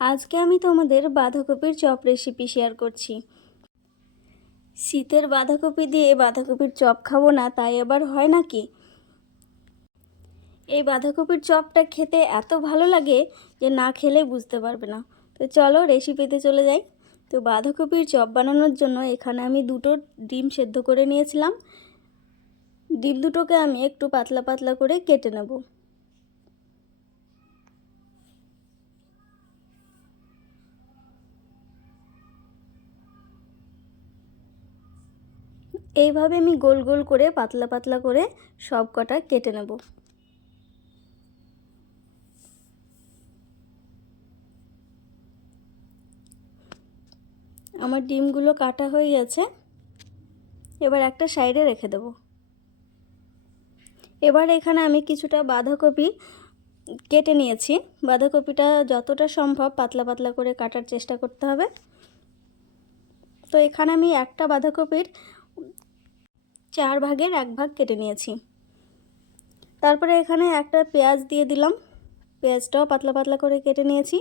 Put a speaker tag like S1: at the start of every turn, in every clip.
S1: আজকে আমি তোমাদের বাঁধাকপির চপ রেসিপি শেয়ার করছি। শীতের বাঁধাকপি দিয়ে বাঁধাকপির চপ খাব না, তাই আবার হয় নাকি এই বাঁধাকপির চপটা খেতে এত ভালো লাগে যে না খেলে বুঝতে পারবে না। তো চলো রেসিপিতে চলে যাই। তো বাঁধাকপির চপ বানানোর জন্য এখানে আমি দুটো ডিম সেদ্ধ করে নিয়েছিলাম। ডিম দুটোকে আমি একটু পাতলা পাতলা করে কেটে নেব। এইভাবে আমি গোল গোল করে, পাতলা পাতলা করে সব কটা কেটে নেব। আমার ডিমগুলো কাটা হয়ে গেছে। এবার একটা সাইডে রেখে দেব। এবার এখানে আমি কিছুটা বাঁধাকপি কেটে নিয়েছি। বাঁধাকপিটা যতটা সম্ভব পাতলা পাতলা করে কাটার চেষ্টা করতে হবে। তো এখানে আমি একটা বাঁধাকপির চার ভাগের এক ভাগ কেটে নিয়েছি। তারপরে এখানে একটা পেঁয়াজ দিয়ে দিলাম। পেঁয়াজটাও পাতলা পাতলা করে কেটে নিয়েছি।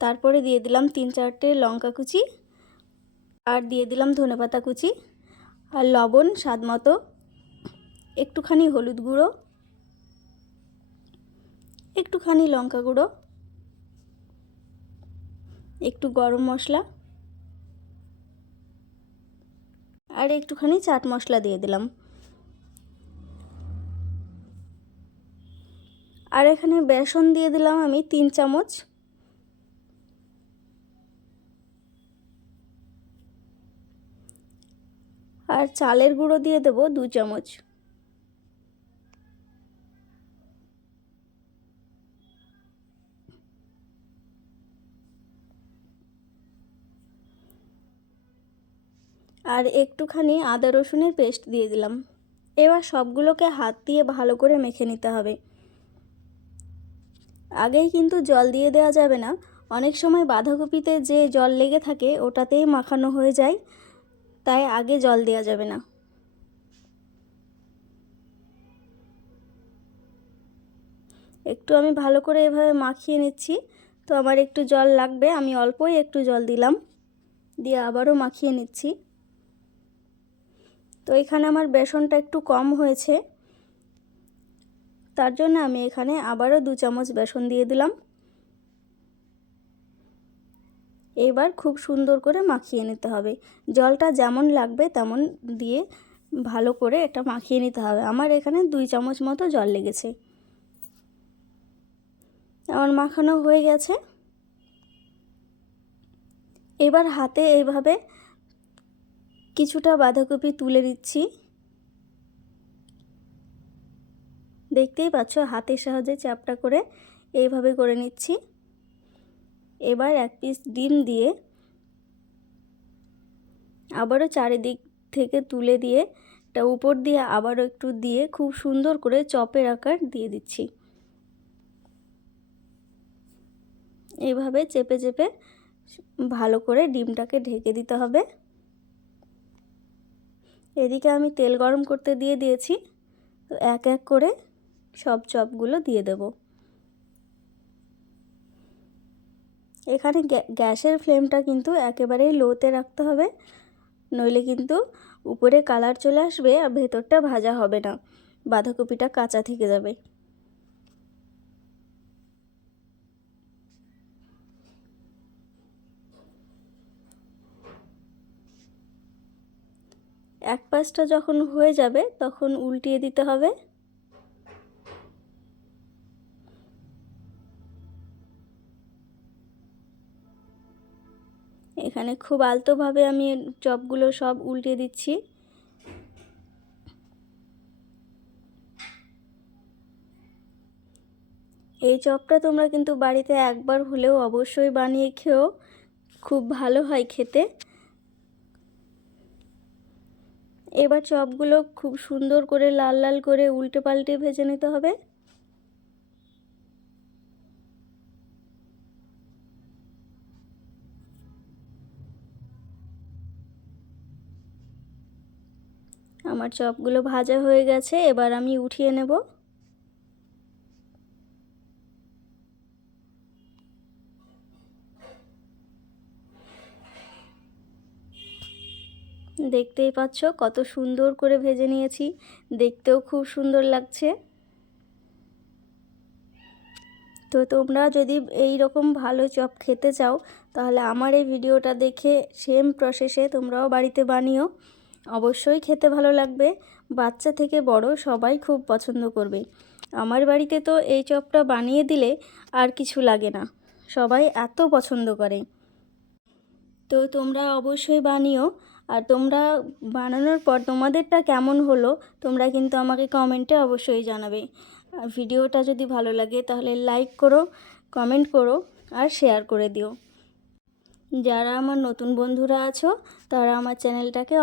S1: তারপরে দিয়ে দিলাম তিন চারটে লঙ্কা কুচি আর দিয়ে দিলাম ধনেপাতা কুচি আর লবণ স্বাদ মতো। একটুখানি হলুদ গুঁড়ো, একটুখানি লঙ্কা গুঁড়ো, একটু গরম মশলা আর একটুখানি চাট মশলা দিয়ে দিলাম। আর এখানে বেসন দিয়ে দিলাম আমি তিন চামচ। আর চালের গুঁড়ো দিয়ে দেব দু চামচ। আর একটুখানি আদা রসুনের পেস্ট দিয়ে দিলাম। এবার সবগুলোকে হাত দিয়ে ভালো করে মেখে নিতে হবে। আগেই কিন্তু জল দিয়ে দেওয়া যাবে না। অনেক সময় বাঁধাকপিতে যে জল লেগে থাকে, ওটাতেই মাখানো হয়ে যায়। তাই আগে জল দেওয়া যাবে না। একটু আমি ভালো করে এভাবে মাখিয়ে নিচ্ছি। তো আমার একটু জল লাগবে, আমি অল্পই একটু জল দিলাম। দিয়ে আবারও মাখিয়ে নিচ্ছি। তো এখানে আমার বেসনটা একটু কম হয়েছে। তার জন্য আমি এখানে আবারও দু চামচ বেসন দিয়ে দিলাম। এবার খুব সুন্দর করে মাখিয়ে নিতে হবে। জলটা যেমন লাগবে তেমন দিয়ে ভালো করে এটা মাখিয়ে নিতে হবে। আমার এখানে দুই চামচ মতো জল লেগেছে। আমার মাখানো হয়ে গেছে। এবার হাতে এইভাবে কিছুটা বাঁধাকপি তুলে দিচ্ছি দেখতেই পাচ্ছ, হাতের সাহায্যে চাপটা করে এইভাবে করে নিচ্ছি। এবার এক পিস ডিম দিয়ে আবারও চারিদিক থেকে তুলে দিয়ে এটা উপর দিয়ে আবারও একটু দিয়ে খুব সুন্দর করে চপের আকার দিয়ে দিচ্ছি। এইভাবে চেপে চেপে ভালো করে ডিমটাকে ঢেকে দিতে হবে। এদিকে আমি তেল গরম করতে দিয়ে দিয়েছি। তো এক এক করে সব চপগুলো দিয়ে দেব। এখানে গ্যাসের ফ্লেমটা কিন্তু একেবারেই লোতে রাখতে হবে। নইলে কিন্তু উপরে কালার চলে আসবে আর ভেতরটা ভাজা হবে না। বাঁধাকপিটা কাঁচা থেকে যাবে। এক পাশটা যখন হয়ে যাবে, তখন উল্টিয়ে দিতে হবে। এখানে খুব আলতোভাবে আমি চপগুলো সব উল্টে দিচ্ছি। এই চপটা তোমরা কিন্তু বাড়িতে একবার হলেও অবশ্যই বানিয়ে খেও। খুব ভালো হয় খেতে। এবার চপগুলো খুব সুন্দর করে লাল লাল করে উল্টে পাল্টে ভেজে নিতে হবে। আমার চপগুলো ভাজা হয়ে গেছে, এবার আমি উঠিয়ে নেব। দেখতেই পাচ্ছ, কত সুন্দর করে ভেজে নিয়েছি। দেখতেও খুব সুন্দর লাগছে। তো তোমরা যদি এই রকম ভালো চপ খেতে চাও, তাহলে আমার এই ভিডিওটা দেখে সেম প্রসেসে তোমরাও বাড়িতে বানিও। অবশ্যই খেতে ভালো লাগবে। বাচ্চা থেকে বড় সবাই খুব পছন্দ করবে। আমার বাড়িতে তো এই চপটা বানিয়ে দিলে আর কিছু লাগে না। সবাই এত পছন্দ করে। তো তোমরা অবশ্যই বানিও। আর তোমরা বানানোর পর তোমাদেরটা কেমন হলো, তোমরা কিন্তু আমাকে কমেন্টে অবশ্যই জানাবে। আর ভিডিওটা যদি ভালো লাগে তাহলে লাইক করো, কমেন্ট করো আর শেয়ার করে দিও। যারা আমার নতুন বন্ধুরা আছো, তারা আমার চ্যানেলটাকে